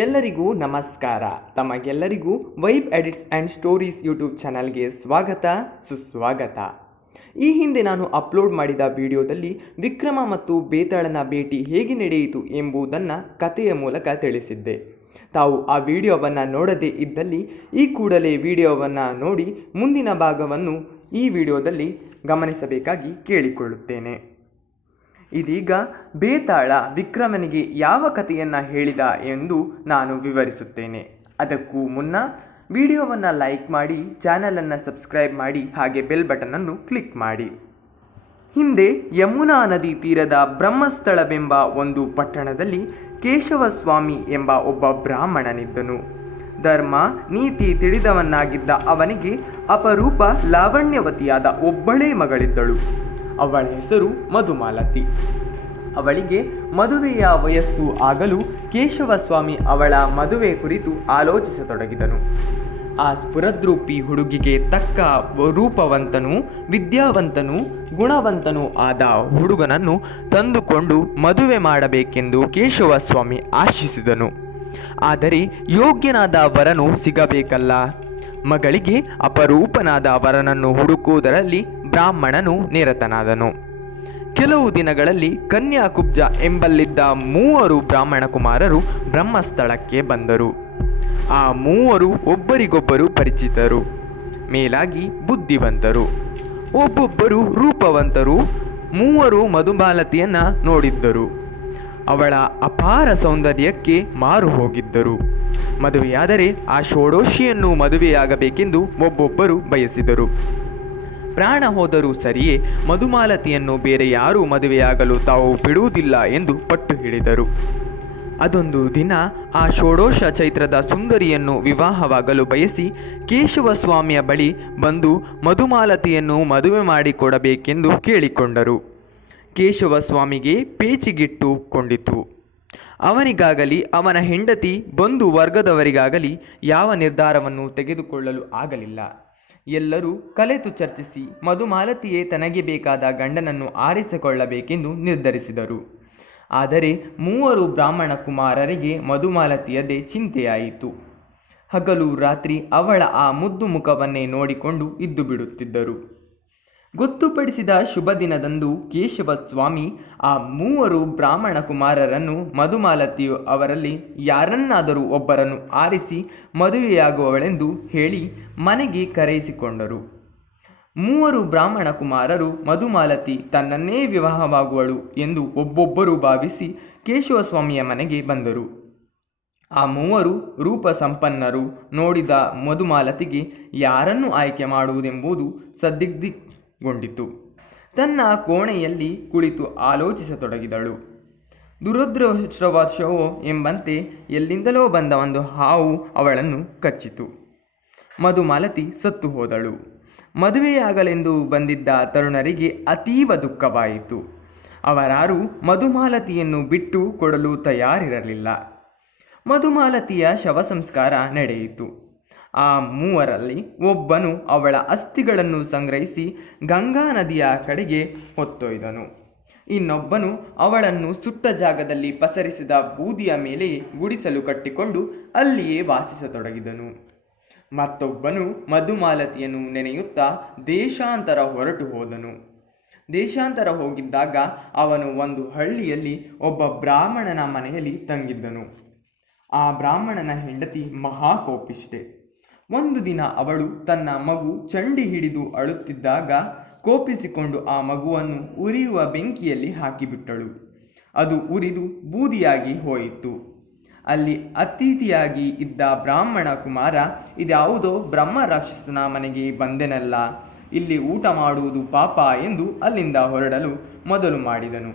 ಎಲ್ಲರಿಗೂ ನಮಸ್ಕಾರ. ತಮಗೆಲ್ಲರಿಗೂ vibe edits and stories YouTube ಚಾನಲ್ಗೆ ಸ್ವಾಗತ ಸುಸ್ವಾಗತ. ಈ ಹಿಂದೆ ನಾನು ಅಪ್ಲೋಡ್ ಮಾಡಿದ ವಿಡಿಯೋದಲ್ಲಿ ವಿಕ್ರಮ ಮತ್ತು ಬೇತಾಳನ ಭೇಟಿ ಹೇಗೆ ನಡೆಯಿತು ಎಂಬುದನ್ನು ಕಥೆಯ ಮೂಲಕ ತಿಳಿಸಿದ್ದೆ. ತಾವು ಆ ವಿಡಿಯೋವನ್ನು ನೋಡದೇ ಇದ್ದಲ್ಲಿ ಈ ಕೂಡಲೇ ವಿಡಿಯೋವನ್ನು ನೋಡಿ ಮುಂದಿನ ಭಾಗವನ್ನು ಈ ವಿಡಿಯೋದಲ್ಲಿ ಗಮನಿಸಬೇಕಾಗಿ ಕೇಳಿಕೊಳ್ಳುತ್ತೇನೆ. ಇದೀಗ ಬೇತಾಳ ವಿಕ್ರಮನಿಗೆ ಯಾವ ಕಥೆಯನ್ನು ಹೇಳಿದ ಎಂದು ನಾನು ವಿವರಿಸುತ್ತೇನೆ. ಅದಕ್ಕೂ ಮುನ್ನ ವಿಡಿಯೋವನ್ನು ಲೈಕ್ ಮಾಡಿ, ಚಾನಲನ್ನು ಸಬ್ಸ್ಕ್ರೈಬ್ ಮಾಡಿ, ಹಾಗೆ ಬೆಲ್ ಬಟನನ್ನು ಕ್ಲಿಕ್ ಮಾಡಿ. ಹಿಂದೆ ಯಮುನಾ ನದಿ ತೀರದ ಬ್ರಹ್ಮಸ್ಥಳವೆಂಬ ಒಂದು ಪಟ್ಟಣದಲ್ಲಿ ಕೇಶವಸ್ವಾಮಿ ಎಂಬ ಒಬ್ಬ ಬ್ರಾಹ್ಮಣನಿದ್ದನು. ಧರ್ಮ ನೀತಿ ತಿಳಿದವನಾಗಿದ್ದ ಅವನಿಗೆ ಅಪರೂಪ ಲಾವಣ್ಯವತಿಯಾದ ಒಬ್ಬಳೇ ಮಗಳಿದ್ದಳು. ಅವಳ ಹೆಸರು ಮಧುಮಾಲತಿ. ಅವಳಿಗೆ ಮದುವೆಯ ವಯಸ್ಸು ಆಗಲು ಕೇಶವಸ್ವಾಮಿ ಅವಳ ಮದುವೆ ಕುರಿತು ಆಲೋಚಿಸತೊಡಗಿದನು. ಆ ಸ್ಫುರದ್ರೂಪಿ ಹುಡುಗಿಗೆ ತಕ್ಕ ರೂಪವಂತನೂ ವಿದ್ಯಾವಂತನೂ ಗುಣವಂತನೂ ಆದ ಹುಡುಗನನ್ನು ತಂದುಕೊಂಡು ಮದುವೆ ಮಾಡಬೇಕೆಂದು ಕೇಶವಸ್ವಾಮಿ ಆಶಿಸಿದನು. ಆದರೆ ಯೋಗ್ಯನಾದ ವರನು ಸಿಗಬೇಕಲ್ಲ. ಮಗಳಿಗೆ ಅಪರೂಪನಾದ ವರನನ್ನು ಹುಡುಕುವುದರಲ್ಲಿ ಬ್ರಾಹ್ಮಣನು ನಿರತನಾದನು. ಕೆಲವು ದಿನಗಳಲ್ಲಿ ಕನ್ಯಾಕುಬ್ಜ ಎಂಬಲ್ಲಿದ್ದ 3 ಬ್ರಾಹ್ಮಣ ಕುಮಾರರು ಬ್ರಹ್ಮಸ್ಥಳಕ್ಕೆ ಬಂದರು. ಆ 3 ಒಬ್ಬರಿಗೊಬ್ಬರು ಪರಿಚಿತರು, ಮೇಲಾಗಿ ಬುದ್ಧಿವಂತರು, ಒಬ್ಬೊಬ್ಬರು ರೂಪವಂತರು. 3 ಮಧುಮಾಲತಿಯನ್ನು ನೋಡಿದ್ದರು. ಅವಳ ಅಪಾರ ಸೌಂದರ್ಯಕ್ಕೆ ಮಾರು ಹೋಗಿದ್ದರು. ಮದುವೆಯಾದರೆ ಆ ಷೋಡಶಿಯನ್ನು ಮದುವೆಯಾಗಬೇಕೆಂದು ಒಬ್ಬೊಬ್ಬರು ಬಯಸಿದರು. ಪ್ರಾಣ ಹೋದರೂ ಸರಿಯೇ ಮಧುಮಾಲತಿಯನ್ನು ಬೇರೆ ಯಾರೂ ಮದುವೆಯಾಗಲು ತಾವು ಬಿಡುವುದಿಲ್ಲ ಎಂದು ಪಟ್ಟು ಹಿಡಿದರು. ಅದೊಂದು ದಿನ ಆ ಷೋಡಶ ಚೈತ್ರದ ಸುಂದರಿಯನ್ನು ವಿವಾಹವಾಗಲು ಬಯಸಿ ಕೇಶವಸ್ವಾಮಿಯ ಬಳಿ ಬಂದು ಮಧುಮಾಲತಿಯನ್ನು ಮದುವೆ ಮಾಡಿಕೊಡಬೇಕೆಂದು ಕೇಳಿಕೊಂಡರು. ಕೇಶವಸ್ವಾಮಿಗೆ ಪೇಚಿಗಿಟ್ಟು ಕೊಂಡಿತು. ಅವನಿಗಾಗಲಿ ಅವನ ಹೆಂಡತಿ ಬಂಧು ವರ್ಗದವರಿಗಾಗಲಿ ಯಾವ ನಿರ್ಧಾರವನ್ನು ತೆಗೆದುಕೊಳ್ಳಲು ಆಗಲಿಲ್ಲ. ಎಲ್ಲರೂ ಕಲೆತು ಚರ್ಚಿಸಿ ಮಧುಮಾಲತಿಯೇ ತನಗೆ ಬೇಕಾದ ಗಂಡನನ್ನು ಆರಿಸಿಕೊಳ್ಳಬೇಕೆಂದು ನಿರ್ಧರಿಸಿದರು. ಆದರೆ 3 ಬ್ರಾಹ್ಮಣ ಕುಮಾರರಿಗೆ ಮಧುಮಾಲತಿಯದೇ ಚಿಂತೆಯಾಯಿತು. ಹಗಲು ರಾತ್ರಿ ಅವಳ ಆ ಮುದ್ದು ಮುಖವನ್ನೇ ನೋಡಿಕೊಂಡು ಇದ್ದು ಬಿಡುತ್ತಿದ್ದರು. ಗೊತ್ತುಪಡಿಸಿದ ಶುಭ ದಿನದಂದು ಕೇಶವಸ್ವಾಮಿ ಆ 3 ಬ್ರಾಹ್ಮಣ ಕುಮಾರರನ್ನು ಮಧುಮಾಲತಿಯು ಅವರಲ್ಲಿ ಯಾರನ್ನಾದರೂ ಒಬ್ಬರನ್ನು ಆರಿಸಿ ಮದುವೆಯಾಗುವವಳೆಂದು ಹೇಳಿ ಮನೆಗೆ ಕರೆಯಿಸಿಕೊಂಡರು. 3 ಬ್ರಾಹ್ಮಣ ಕುಮಾರರು ಮಧುಮಾಲತಿ ತನ್ನನ್ನೇ ವಿವಾಹವಾಗುವಳು ಎಂದು ಒಬ್ಬೊಬ್ಬರು ಭಾವಿಸಿ ಕೇಶವಸ್ವಾಮಿಯ ಮನೆಗೆ ಬಂದರು. ಆ 3 ರೂಪ ಸಂಪನ್ನರು ನೋಡಿದ ಮಧುಮಾಲತಿಗೆ ಯಾರನ್ನು ಆಯ್ಕೆ ಮಾಡುವುದೆಂಬುದು ಸಂದಿಗ್ಧಗೊಂಡಿತು. ತನ್ನ ಕೋಣೆಯಲ್ಲಿ ಕುಳಿತು ಆಲೋಚಿಸತೊಡಗಿದಳು. ದುರದೃಷ್ಟವಶವೋ ಎಂಬಂತೆ ಎಲ್ಲಿಂದಲೋ ಬಂದ ಒಂದು ಹಾವು ಅವಳನ್ನು ಕಚ್ಚಿತು. ಮಧುಮಾಲತಿ ಸತ್ತು ಹೋದಳು. ಮದುವೆಯಾಗಲೆಂದು ಬಂದಿದ್ದ ತರುಣರಿಗೆ ಅತೀವ ದುಃಖವಾಯಿತು. ಅವರಾರೂ ಮಧುಮಾಲತಿಯನ್ನು ಬಿಟ್ಟು ಕೊಡಲು ತಯಾರಿರಲಿಲ್ಲ. ಮಧುಮಾಲತಿಯ ಶವ ಸಂಸ್ಕಾರ ನಡೆಯಿತು. ಆ 3ರಲ್ಲಿ ಒಬ್ಬನು ಅವಳ ಅಸ್ಥಿಗಳನ್ನು ಸಂಗ್ರಹಿಸಿ ಗಂಗಾ ನದಿಯ ಕಡೆಗೆ ಹೊತ್ತೊಯ್ದನು. ಇನ್ನೊಬ್ಬನು ಅವಳನ್ನು ಸುಟ್ಟ ಜಾಗದಲ್ಲಿ ಪಸರಿಸಿದ ಬೂದಿಯ ಮೇಲೆ ಗುಡಿಸಲು ಕಟ್ಟಿಕೊಂಡು ಅಲ್ಲಿಯೇ ವಾಸಿಸತೊಡಗಿದನು. ಮತ್ತೊಬ್ಬನು ಮಧುಮಾಲತಿಯನ್ನು ನೆನೆಯುತ್ತಾ ದೇಶಾಂತರ ಹೊರಟು ಹೋದನು. ದೇಶಾಂತರ ಹೋಗಿದ್ದಾಗ ಅವನು ಒಂದು ಹಳ್ಳಿಯಲ್ಲಿ ಒಬ್ಬ ಬ್ರಾಹ್ಮಣನ ಮನೆಯಲ್ಲಿ ತಂಗಿದ್ದನು. ಆ ಬ್ರಾಹ್ಮಣನ ಹೆಂಡತಿ ಮಹಾಕೋಪಿಷ್ಠೆ. ಒಂದು ದಿನ ಅವಳು ತನ್ನ ಮಗು ಚಂಡಿ ಹಿಡಿದು ಅಳುತ್ತಿದ್ದಾಗ ಕೋಪಿಸಿಕೊಂಡು ಆ ಮಗುವನ್ನು ಉರಿಯುವ ಬೆಂಕಿಯಲ್ಲಿ ಹಾಕಿಬಿಟ್ಟಳು. ಅದು ಉರಿದು ಬೂದಿಯಾಗಿ ಹೋಯಿತು. ಅಲ್ಲಿ ಅತಿಥಿಯಾಗಿ ಇದ್ದ ಬ್ರಾಹ್ಮಣ ಕುಮಾರ, ಇದ್ಯಾವುದೋ ಬ್ರಹ್ಮ ರಾಕ್ಷಸನ ಮನೆಗೆ ಬಂದೆನಲ್ಲ, ಇಲ್ಲಿ ಊಟ ಮಾಡುವುದು ಪಾಪ ಎಂದು ಅಲ್ಲಿಂದ ಹೊರಡಲು ಮೊದಲು ಮಾಡಿದನು.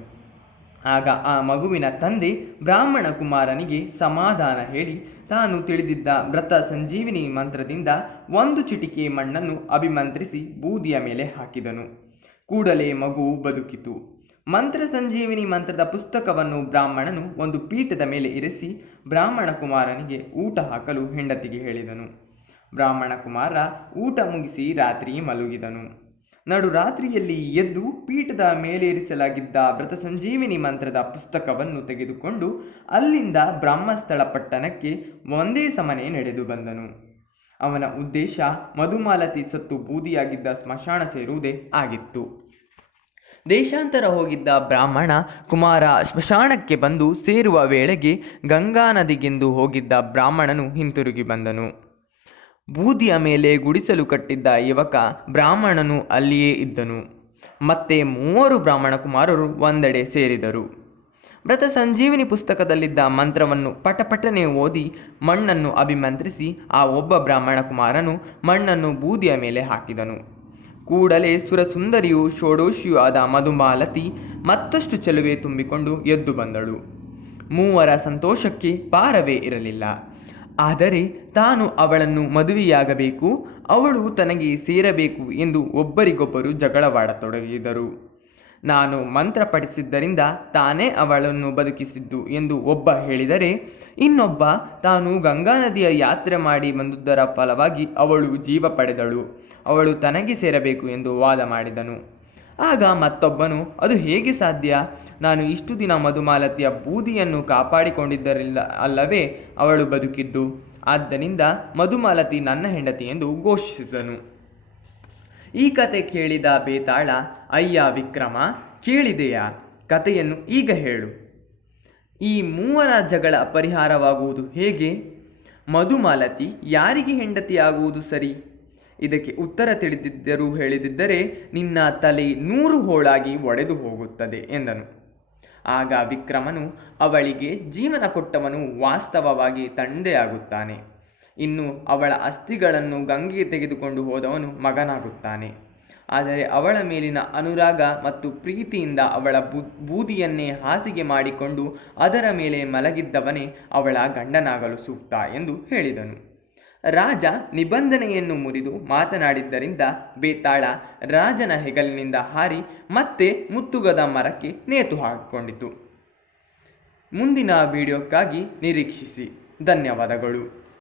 ಆಗ ಆ ಮಗುವಿನ ತಂದೆ ಬ್ರಾಹ್ಮಣ ಕುಮಾರನಿಗೆ ಸಮಾಧಾನ ಹೇಳಿ ತಾನು ತಿಳಿದಿದ್ದ ವ್ರತ ಸಂಜೀವಿನಿ ಮಂತ್ರದಿಂದ 1 ಚಿಟಿಕೆ ಮಣ್ಣನ್ನು ಅಭಿಮಂತ್ರಿಸಿ ಬೂದಿಯ ಮೇಲೆ ಹಾಕಿದನು. ಕೂಡಲೇ ಮಗು ಬದುಕಿತು. ಮಂತ್ರ ಸಂಜೀವಿನಿ ಮಂತ್ರದ ಪುಸ್ತಕವನ್ನು ಬ್ರಾಹ್ಮಣನು ಒಂದು ಪೀಠದ ಮೇಲೆ ಇರಿಸಿ ಬ್ರಾಹ್ಮಣ ಕುಮಾರನಿಗೆ ಊಟ ಹಾಕಲು ಹೆಂಡತಿಗೆ ಹೇಳಿದನು. ಬ್ರಾಹ್ಮಣ ಕುಮಾರ ಊಟ ಮುಗಿಸಿ ರಾತ್ರಿ ಮಲಗಿದನು. ನಡುರಾತ್ರಿಯಲ್ಲಿ ಎದ್ದು ಪೀಠದ ಮೇಲೇರಿಸಲಾಗಿದ್ದ ವ್ರತ ಸಂಜೀವಿನಿ ಮಂತ್ರದ ಪುಸ್ತಕವನ್ನು ತೆಗೆದುಕೊಂಡು ಅಲ್ಲಿಂದ ಬ್ರಹ್ಮಸ್ಥಳ ಪಟ್ಟಣಕ್ಕೆ ಒಂದೇ ಸಮನೆ ನಡೆದು ಬಂದನು. ಅವನ ಉದ್ದೇಶ ಮಧುಮಾಲತಿ ಸತ್ತು ಬೂದಿಯಾಗಿದ್ದ ಸ್ಮಶಾನ ಸೇರುವುದೇ ಆಗಿತ್ತು. ದೇಶಾಂತರ ಹೋಗಿದ್ದ ಬ್ರಾಹ್ಮಣ ಕುಮಾರ ಸ್ಮಶಾನಕ್ಕೆ ಬಂದು ಸೇರುವ ವೇಳೆಗೆ ಗಂಗಾ ನದಿಗೆಂದು ಹೋಗಿದ್ದ ಬ್ರಾಹ್ಮಣನು ಹಿಂತಿರುಗಿ ಬಂದನು. ಬೂದಿಯ ಮೇಲೆ ಗುಡಿಸಲು ಕಟ್ಟಿದ್ದ ಯುವಕ ಬ್ರಾಹ್ಮಣನು ಅಲ್ಲಿಯೇ ಇದ್ದನು. ಮತ್ತೆ 3 ಬ್ರಾಹ್ಮಣ ಕುಮಾರರು ಒಂದೆಡೆ ಸೇರಿದರು. ವ್ರತ ಸಂಜೀವಿನಿ ಪುಸ್ತಕದಲ್ಲಿದ್ದ ಮಂತ್ರವನ್ನು ಪಟಪಟನೆ ಓದಿ ಮಣ್ಣನ್ನು ಅಭಿಮಂತ್ರಿಸಿ ಆ ಒಬ್ಬ ಬ್ರಾಹ್ಮಣ ಕುಮಾರನು ಮಣ್ಣನ್ನು ಬೂದಿಯ ಮೇಲೆ ಹಾಕಿದನು. ಕೂಡಲೇ ಸುರಸುಂದರಿಯು ಷೋಡಶಿಯೂ ಆದ ಮಧುಮಾಲತಿ ಮತ್ತಷ್ಟು ಚೆಲುವೆ ತುಂಬಿಕೊಂಡು ಎದ್ದು ಬಂದಳು. 3 ಸಂತೋಷಕ್ಕೆ ಪಾರವೇ ಇರಲಿಲ್ಲ. ಆದರೆ ತಾನು ಅವಳನ್ನು ಮದುವೆಯಾಗಬೇಕು, ಅವಳು ತನಗೆ ಸೇರಬೇಕು ಎಂದು ಒಬ್ಬರಿಗೊಬ್ಬರು ಜಗಳವಾಡತೊಡಗಿದರು. ನಾನು ಮಂತ್ರ ಪಠಿಸಿದ್ದರಿಂದ ತಾನೇ ಅವಳನ್ನು ಬದುಕಿಸಿದ್ದು ಎಂದು ಒಬ್ಬ ಹೇಳಿದರೆ, ಇನ್ನೊಬ್ಬ ತಾನು ಗಂಗಾ ನದಿಯ ಯಾತ್ರೆ ಮಾಡಿ ಬಂದುದರ ಫಲವಾಗಿ ಅವಳು ಜೀವ ಪಡೆದಳು, ಅವಳು ತನಗೆ ಸೇರಬೇಕು ಎಂದು ವಾದ ಮಾಡಿದನು. ಆಗ ಮತ್ತೊಬ್ಬನು, ಅದು ಹೇಗೆ ಸಾಧ್ಯ? ನಾನು ಇಷ್ಟು ದಿನ ಮಧುಮಾಲತಿಯ ಬೂದಿಯನ್ನು ಕಾಪಾಡಿಕೊಂಡಿದ್ದರಿಲ್ಲ ಅಲ್ಲವೇ ಅವಳು ಬದುಕಿದ್ದು. ಆದ್ದರಿಂದ ಮಧುಮಾಲತಿ ನನ್ನ ಹೆಂಡತಿ ಎಂದು ಘೋಷಿಸಿದನು. ಈ ಕತೆ ಕೇಳಿದ ಬೇತಾಳ, ಅಯ್ಯ ವಿಕ್ರಮ, ಕೇಳಿದೆಯಾ? ಕತೆಯನ್ನು ಈಗ ಹೇಳು. ಈ 3 ಜಗಳ ಪರಿಹಾರವಾಗುವುದು ಹೇಗೆ? ಮಧುಮಾಲತಿ ಯಾರಿಗೆ ಹೆಂಡತಿಯಾಗುವುದು ಸರಿ? ಇದಕ್ಕೆ ಉತ್ತರ ತಿಳಿದಿದ್ದರೂ ಹೇಳಿದಿದ್ದರೆ ನಿನ್ನ ತಲೆ 100 ಹೋಳಾಗಿ ಒಡೆದು ಹೋಗುತ್ತದೆ ಎಂದನು. ಆಗ ವಿಕ್ರಮನು, ಅವಳಿಗೆ ಜೀವನ ಕೊಟ್ಟವನು ವಾಸ್ತವವಾಗಿ ತಂದೆಯಾಗುತ್ತಾನೆ, ಇನ್ನು ಅವಳ ಅಸ್ಥಿಗಳನ್ನು ಗಂಗೆಗೆ ತೆಗೆದುಕೊಂಡು ಹೋದವನು ಮಗನಾಗುತ್ತಾನೆ. ಆದರೆ ಅವಳ ಮೇಲಿನ ಅನುರಾಗ ಮತ್ತು ಪ್ರೀತಿಯಿಂದ ಅವಳ ಬೂದಿಯನ್ನೇ ಹಾಸಿಗೆ ಮಾಡಿಕೊಂಡು ಅದರ ಮೇಲೆ ಮಲಗಿದ್ದವನೇ ಅವಳ ಗಂಡನಾಗಲು ಸೂಕ್ತ ಎಂದು ಹೇಳಿದನು. ರಾಜ ನಿಬಂಧನೆಯನ್ನು ಮುರಿದು ಮಾತನಾಡಿದ್ದರಿಂದ ಬೇತಾಳ ರಾಜನ ಹೆಗಲಿನಿಂದ ಹಾರಿ ಮತ್ತೆ ಮುತ್ತುಗದ ಮರಕ್ಕೆ ನೇತು ಹಾಕಿಕೊಂಡಿತು. ಮುಂದಿನ ವಿಡಿಯೋಕ್ಕಾಗಿ ನಿರೀಕ್ಷಿಸಿ. ಧನ್ಯವಾದಗಳು.